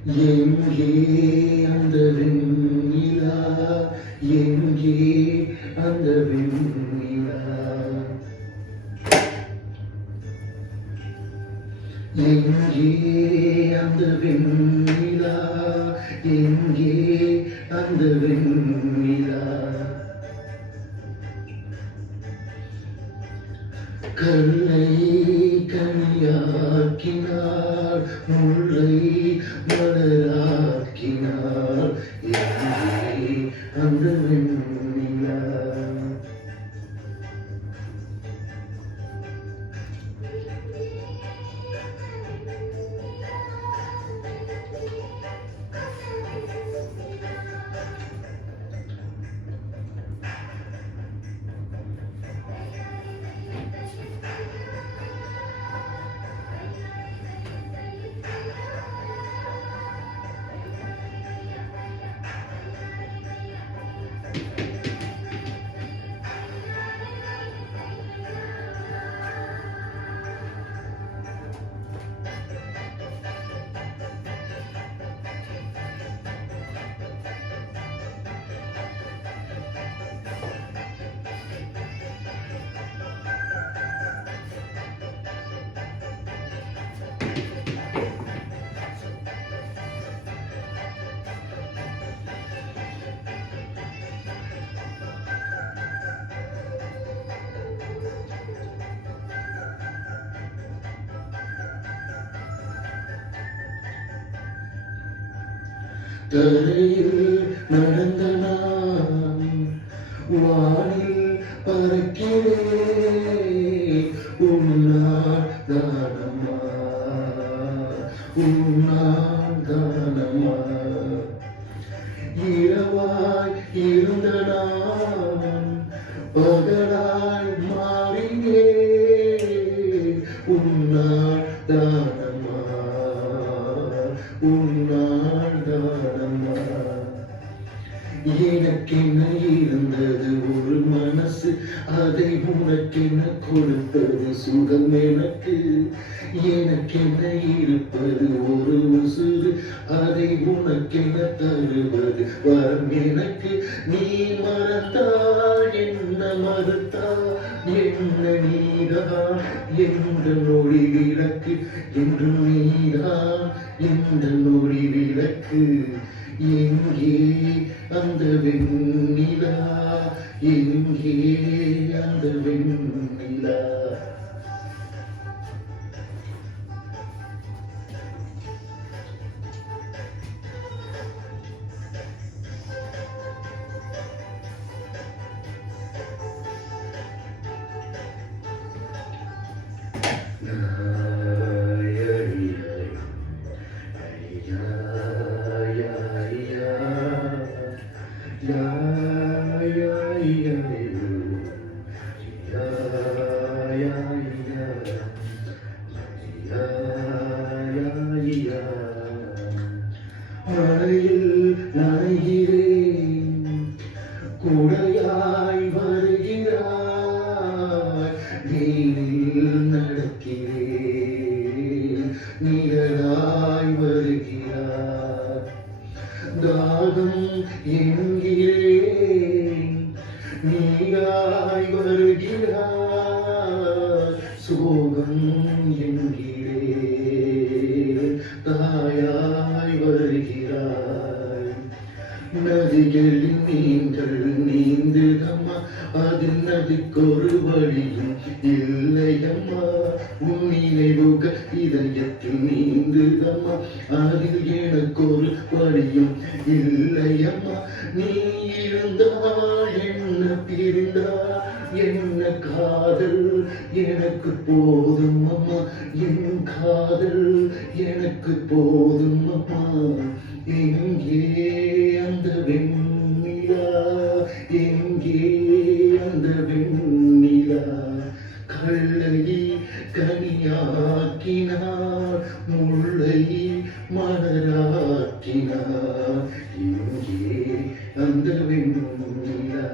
எங்கே அந்த வெண்ணிலா, எங்கே அந்த வெண்ணிலா, எங்கே அந்த வெண்ணிலா, எங்கே அந்த வெண்ணிலா, கல்லை கனியாக்கினார், முல்லை மலராக்கினார், எங்கே அந்த வெண்ணிலா. தரையில் நடந்த நான் வானில் பறக்கிறேன், உன்னால் தானமா, உன்னால் தானமா. இரவாய் இருந்த நான் பகலாய் மாறினேன், உன்னால் தானமா, உன்னால் தானமா. எனக்கென்ன இருந்தது ஒரு மனசு, அதை உனக்கென்ன கொடுத்தது சுகம் எனக்கு. எனக்கென்ன இருப்பது ஒரு உசுறு, அதை உனக்கென்ன தருவது வரம் எனக்கு. நீ மறந்தால் என்ன மறுத்தால் என்ன, நீதான் எந்த நொடி விளக்கு, என்றும் நீதான் எந்த நொடி விளக்கு. எங்கே அந்த வெண்ணிலா, எங்கே அந்த வெண்ணிலா. மழையில் நனைகிறேன், குடையாய் வருகிறாய், நீரில் நடக்கிறேன், நிழலாய் வருகிறாய். தாகம் என்கிறேன், நீராய் வருகிறாய், சோகம் என்கிறேன், தாயாய் வருகிறாய். நதிகளின் மீன்கள் நீந்துதம்மா, அதில் நதிக்கொரு வழியும் இல்லையம்மா. உன் நினைவுகள் இதயத்தில் நீந்துதம்மா, அதில் எனக்கொரு வழியும் இல்லையம்மா. நீ இருந்தால் என்ன பிரிந்தால் என்ன, காதல் எனக்கு போதும் அம்மா, என் காதல் எனக்கு போதும் அம்மா. எங்கே அந்த வெண்ணிலா, எங்கே அந்த வெண்ணிலா, கல்லை கனியாக்கினார், முல்லை மலராக்கினார், எங்கே அந்த வெண்ணிலா.